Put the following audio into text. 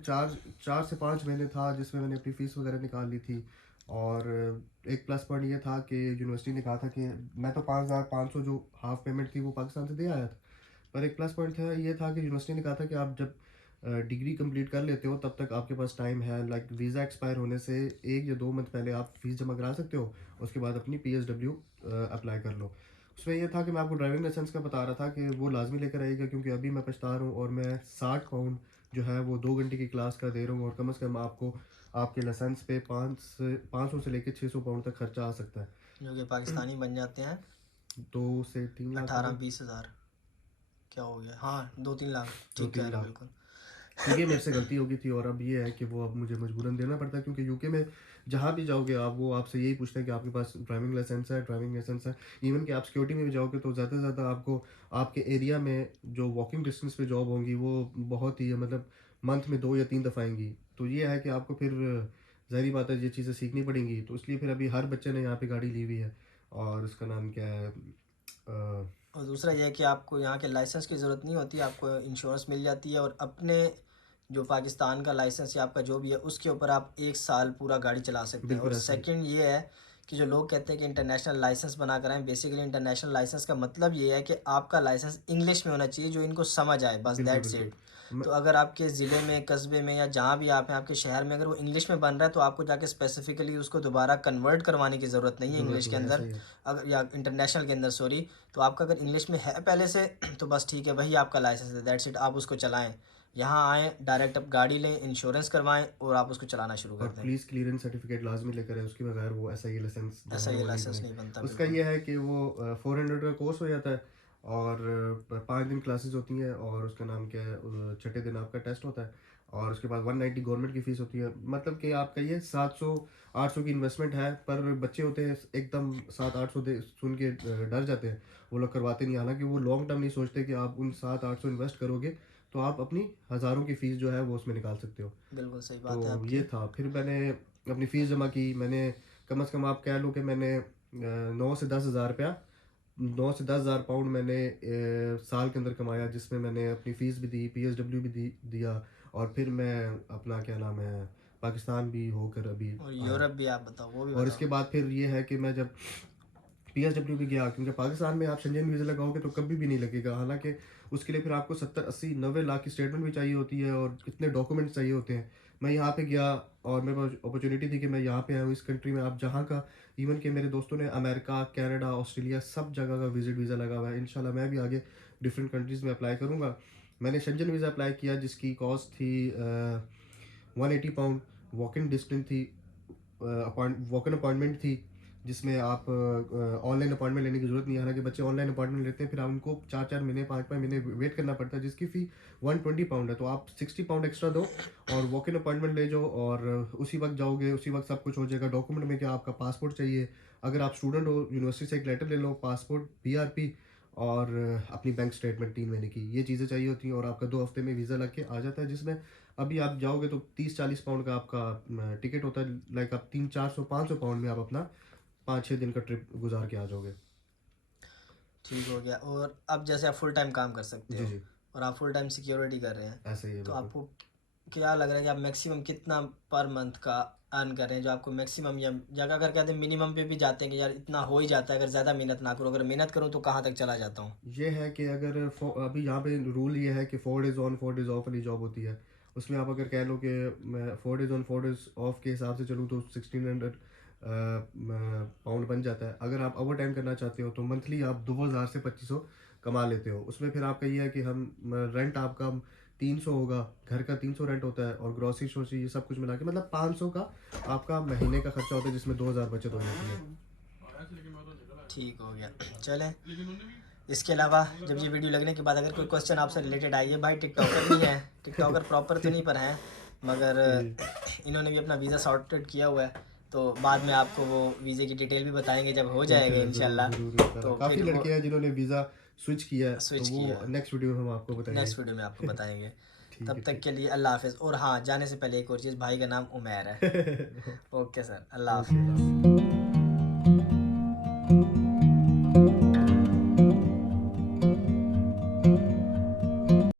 चार 4 से 5 महीने था जिसमें मैंने अपनी फ़ीस वगैरह निकाल ली थी। और एक प्लस पॉइंट ये था कि यूनिवर्सिटी ने कहा था कि मैं तो 5,500 जो हाफ़ पेमेंट थी वो पाकिस्तान से दे आया था। पर एक प्लस पॉइंट था ये था कि यूनिवर्सिटी ने कहा था कि आप जब डिग्री कंप्लीट कर लेते हो तब तक आपके पास टाइम है, लाइक वीज़ा एक्सपायर होने से 1 या 2 मंथ पहले आप फ़ीस जमा करा सकते हो, उसके बाद अपनी पीएसडब्ल्यू अप्लाई कर लो। उसमें ये था कि मैं आपको ड्राइविंग लाइसेंस का बता रहा था कि वो लाज़मी लेकर आइएगा, क्योंकि अभी मैं पछता रहा हूँ और मैं 60 पाउंड जो है वो 2 घंटे की क्लास का दे रहा हूँ, और कम से कम आपको आपके लाइसेंस पे 500 से लेके 600 पाउंड तक खर्चा आ सकता है। जो कि पाकिस्तानी बन जाते हैं 2 से 3 लाख हो गए। 18-20 हज़ार। क्या हो गया, हाँ 2-3 लाख, दो ठीक कह तीन रहे हो लाख बिल्कुल। ये मेरे से गलती हो गई थी, और अब ये है कि वो अब मुझे मजबूरन देना पड़ता है, क्योंकि यूके में जहाँ भी जाओगे आप, वो आपसे यही पूछते हैं कि आपके पास ड्राइविंग लाइसेंस है। इवन कि आप सिक्योरिटी में भी जाओगे तो ज़्यादा से ज़्यादा आपको आपके एरिया में जो वॉकिंग डिस्टेंस पे जॉब होंगी वो बहुत ही मतलब मंथ में 2 या 3 दफ़ा आएंगी। तो ये है कि आपको फिर ज़ाहिर बात है ये चीज़ें सीखनी पड़ेंगी, तो इसलिए फिर अभी हर बच्चे ने यहाँ पे गाड़ी ली हुई है। और उसका नाम क्या है, और दूसरा यह है कि आपको यहाँ के लाइसेंस की ज़रूरत नहीं होती, आपको इंश्योरेंस मिल जाती है, और अपने जो पाकिस्तान का लाइसेंस या आपका जो भी है उसके ऊपर आप 1 साल पूरा गाड़ी चला सकते हैं। और बिल्कुल ऐसे ही। सेकंड ये है कि जो लोग कहते हैं कि इंटरनेशनल लाइसेंस बना कर आएँ, बेसिकली इंटरनेशनल लाइसेंस का मतलब ये है कि आपका लाइसेंस इंग्लिश में होना चाहिए जो इनको समझ आए, बस बिल्कुल दैट्स बिल्कुल। इट। तो अगर आपके ज़िले में, कस्बे में या जहाँ भी आप हैं, आपके शहर में अगर वो इंग्लिश में बन रहा है तो आपको जाके स्पेसिफिकली उसको दोबारा कन्वर्ट करवाने की ज़रूरत नहीं है ज़रूरत इंग्लिश के नहीं है, ऐसा अंदर, ही है। अगर या इंटरनेशनल के अंदर सॉरी। तो आपका अगर इंग्लिश में है पहले से तो बस ठीक है, वही आपका लाइसेंस है, दैट्स इट। आप उसको चलाएं, यहाँ आएँ, डायरेक्ट आप गाड़ी लें, इंश्योरेंस करवाएं और आप उसको चलाना शुरू कर और दें। पुलिस क्लीयरेंस सर्टिफिकेट लाजमी लेकर है, उसके बगैर वो एसआई लाइसेंस जो ऐसा है ये वो नहीं लाइसेंस नहीं बनता बनेगा। उसका बिल्कुल। ये है कि वो 400 का कोर्स हो जाता है, और 5 दिन क्लासेस होती हैं, और उसका नाम क्या है, छठे दिन आपका टेस्ट होता है, और उसके बाद 190 गवर्नमेंट की फ़ीस होती है। मतलब कि आपका ये 700-800 की इन्वेस्टमेंट है, पर बच्चे होते हैं एकदम 700-800 दे सुन के डर जाते हैं, वो लोग करवाते नहीं। हालांकि वो लॉन्ग टर्म नहीं सोचते कि आप उन 700-800 इन्वेस्ट करोगे तो आप अपनी हज़ारों की फ़ीस जो है वो उसमें निकाल सकते हो। बिल्कुल सही बात है तो आपकी। ये था, फिर मैंने अपनी फ़ीस जमा की। मैंने कम से कम आप कह लो कि मैंने 9 से 10 हज़ार रुपया, 9 से 10 हज़ार पाउंड मैंने साल के अंदर कमाया, जिसमें मैंने अपनी फ़ीस भी दी, पीएसडब्ल्यू भी दिया, और फिर मैं अपना क्या नाम है पाकिस्तान भी होकर अभी और आया। यूरोप भी आप बताओ, वो भी और बताओ। इसके बाद फिर ये है कि मैं जब पीएसडब्ल्यू भी गया, क्योंकि पाकिस्तान में आप शंघन वीज़ा लगाओगे तो कभी भी नहीं लगेगा। हालांकि उसके लिए फिर आपको 70-80-90 लाख की स्टेटमेंट भी चाहिए होती है, और कितने डॉक्यूमेंट्स चाहिए होते हैं। मैं यहाँ पे गया और मेरे पास अपॉर्चुनिटी थी कि मैं यहाँ पे आया हूँ इस कंट्री में, आप जहाँ का, इवन कि मेरे दोस्तों ने अमेरिका, कनाडा, ऑस्ट्रेलिया सब जगह का विजिट वीज़ा लगा हुआ है। इंशाल्लाह मैं भी आगे डिफरेंट कंट्रीज़ में अप्लाई करूँगा। मैंने शंघन वीज़ा अप्लाई किया जिसकी कॉस्ट थी 180 पाउंड। वॉक इन डिस्टेंस थी, वॉक इन अपॉइंटमेंट थी, जिसमें आप ऑनलाइन अपॉइंटमेंट लेने की ज़रूरत नहीं है। हालांकि बच्चे ऑनलाइन अपॉइंटमेंट लेते हैं, फिर आप उनको 4-4 महीने 5-5 महीने वेट करना पड़ता है, जिसकी फ़ी 120 पाउंड है। तो आप 60 पाउंड एक्स्ट्रा दो और वॉक इन अपॉइंटमेंट ले जाओ, और उसी वक्त जाओगे, उसी वक्त सब कुछ हो जाएगा। डॉक्यूमेंट में क्या, आपका पासपोर्ट चाहिए, अगर आप स्टूडेंट हो यूनिवर्सिटी से एक लेटर ले लो, पासपोर्ट, बीआरपी, और अपनी बैंक स्टेटमेंट 3 महीने की, ये चीज़ें चाहिए होती हैं, और आपका 2 हफ्ते में वीज़ा लग के आ जाता है। जिसमें अभी आप जाओगे तो 30-40 पाउंड का आपका टिकट होता है, लाइक आप 300-400-500 पाउंड में आप अपना 5-6 दिन का ट्रिप गुजार के आ जाओगे। ठीक हो गया। और अब जैसे आप फुल टाइम काम कर सकते जी हो जी, और आप फुल टाइम सिक्योरिटी कर रहे हैं, ऐसा ही है तो बिल्कुल। आपको क्या लग रहा है कि आप मैक्सिमम कितना पर मंथ का अर्न कर रहे हैं, जो आपको मैक्सिमम, या जगह अगर कहते हैं मिनिमम पे भी जाते हैं कि यार इतना हो ही जाता है, अगर ज़्यादा मेहनत ना करो, अगर मेहनत करूँ तो कहाँ तक चला जाता हूँ। ये है कि अगर अभी यहाँ पे रूल ये है कि 4 डेज़ ऑन 4 डेज़ ऑफ वाली जॉब होती है। उसमें आप अगर कह लो कि मैं 4 डेज़ ऑन 4 डेज़ ऑफ के हिसाब से चलूँ तो 1600 पाउंड बन जाता है। अगर आप ओवर टाइम करना चाहते हो तो मंथली आप 2000 से 2500 कमा लेते हो। उसमें फिर आपका ये है कि हम रेंट आपका 300 होगा, घर का 300 रेंट होता है, और ग्रॉसरी शोसरी ये सब कुछ मिला के मतलब 500 का आपका महीने का खर्चा होता है, जिसमें 2000 बचत हो जाती है। ठीक हो गया। चलें, इसके अलावा जब ये वीडियो लगने के बाद अगर कोई क्वेश्चन आपसे रिलेटेड आई है, भाई टिकटॉकर नहीं है, टिकटॉकर प्रॉपर तो नहीं पर हैं, मगर जी, इन्होंने भी अपना वीज़ा सॉर्टेड किया हुआ है, तो बाद में आपको वो वीज़े की डिटेल भी बताएंगे जब हो जाएगा इंशाल्लाह ज़रूर इंशाल्लाह। ज़रूर इंशाल्लाह। तो काफ़ी फिर वो लड़के हैं जिन्होंने वीज़ा स्विच किया है, तो स्विच वो किया, नेक्स्ट वीडियो में हम आपको बताएंगे। नेक्स्ट वीडियो में आपको बताएंगे। ठीक तब है, तक ठीक के लिए अल्लाह हाफ़िज़। और हाँ, जाने से पहले एक और चीज़, भाई का नाम उमैर है। है। ओके सर, अल्लाह ओके, हाफ़िज़। अल्लाह हाफ़िज़।